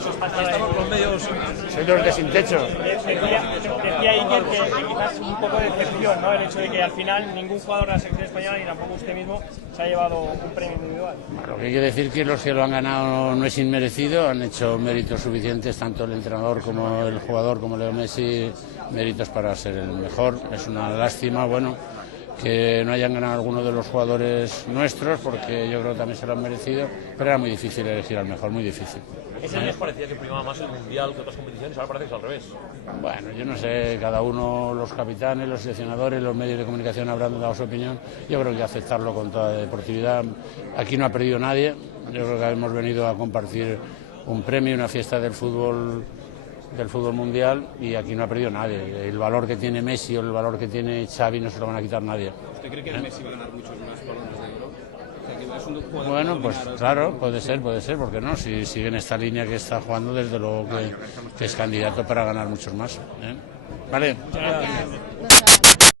aplausos para los medios. Soy los de sin techo. Decía Iker que quizás un poco de decepción, ¿no? El hecho de que al final ningún jugador de la selección española, ni tampoco usted mismo, se ha llevado un premio individual. Lo que hay que decir que los que lo han ganado no es inmerecido, han hecho méritos suficientes, tanto el entrenador como el jugador, como Leo Messi, méritos para ser el mejor. Es una lástima, bueno, que no hayan ganado algunos de los jugadores nuestros, porque yo creo que también se lo han merecido, pero era muy difícil elegir al mejor, muy difícil. Ese mes parecía que primaba más el Mundial que otras competiciones, ahora parece que es al revés. Bueno, yo no sé, cada uno, los capitanes, los seleccionadores, los medios de comunicación habrán dado su opinión. Yo creo que hay que aceptarlo con toda deportividad. Aquí no ha perdido nadie, yo creo que hemos venido a compartir un premio, una fiesta del fútbol mundial, y aquí no ha perdido nadie. El valor que tiene Messi o el valor que tiene Xavi no se lo van a quitar nadie. ¿Usted cree que Messi va a ganar muchos más balones de oro? Bueno, pues claro, puede ser, ¿por qué no? Si sigue en esta línea que está jugando, desde luego que es candidato para ganar muchos más. ¿Vale? Muchas gracias.